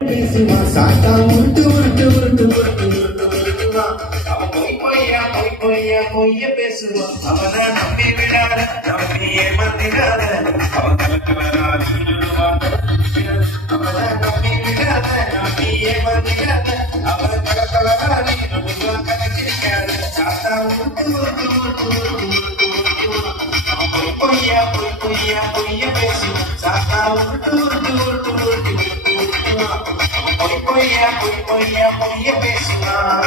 சாத்தா உருட்டு உருட்டு உருட்டு உருட்டு உருட்டு உருட்டுவான். அவன் பொய்ய பேசுவான். அவனை நம்பி விடாத, நம்பி ஏமாத்திடாத. அவன் கலக்குவதால் இருடுவான். அவனை நம்பி விடாத, நம்பி ஏமாத்திடாத. அவன் கலக்குவதால் இருடுவான். கலக்கிருக்காத. சாத்தா உருட்டு உருட்டு உருட்டு உருட்டு உருட்டு உருட்டுவான். அவன் பொய்ய பேசுவான். சாத்தா உருட்டு உருட்டு உருட்டு உருட்டு உருட்டு உருட்டுவான். பொய்ய பேசுவான்.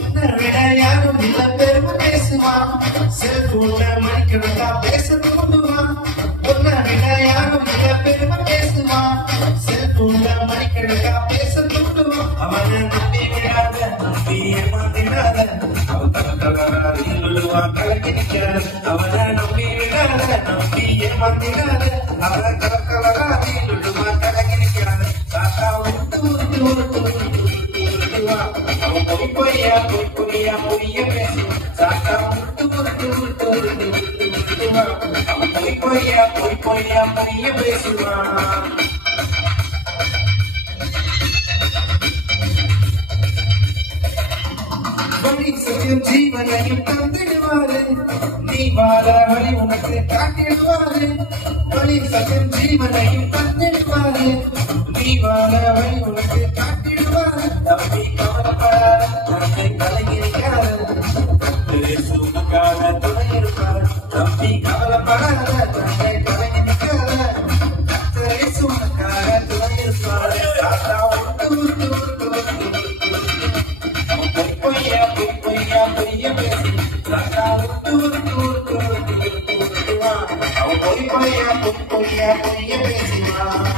உன்னை விட யாரும் இல்ல பெருமை பேசுவான். செல்போன மணிக்கணக்கா பேச தூண்டுவான். உன்னை விட யாரும் இல்ல பெருமை பேசுவான். செல்போன மணிக்கணக்கா பேச தூண்டுவான். அவனை நம்பி விடாத, நம்பி ஏமாத்திடாத. அவன் தகவலால் இருளுவான் கலக்கி நிற்காத. அவனை நம்பி விடாத, நம்பி ஏமாத்திடாத. அவன் தகவலால் இருளுவான் கலக்கி நிற்காத. தாத்தா உருட்டு உருட்டு உருட்டு உருட்டு உருட்டுவான். அவன் பொய்ய பேசுவான். சாத்தா உருட்டு உருட்டு உருட்டு உருட்டு உருட்டு உருட்டுவான். அவன் பொய்ய பேசுவான். வழி சத்தியம் ஜீவனையும் தந்திடுவாரு. நீ வாழ வழி உனக்கு காட்டிடுவாரு. வழி சத்தியம் ஜீவனையும் தந்திடுவாரு. நீ வாழ வழி உனக்கு காட்டிடுவாரு. தம்பி கவலைப்படாத, தந்தை கலங்கிருக்காத. சுமக்காத துணை இருப்பார். தம்பி கவலைப்படாத, தந்தை கலங்கிருக்காத. கத்தரை சுமக்காத துணை இருப்பார். தாத்தா உருட்டு உருட்டு உருட்டு உருட்டு உருட்டு பொய்ய பேசி. தாத்தா உருட்டு உருட்டு உருட்டு உருட்டு உருட்டு உருட்டுவான். அவன் பொய்ய பேசுவான்.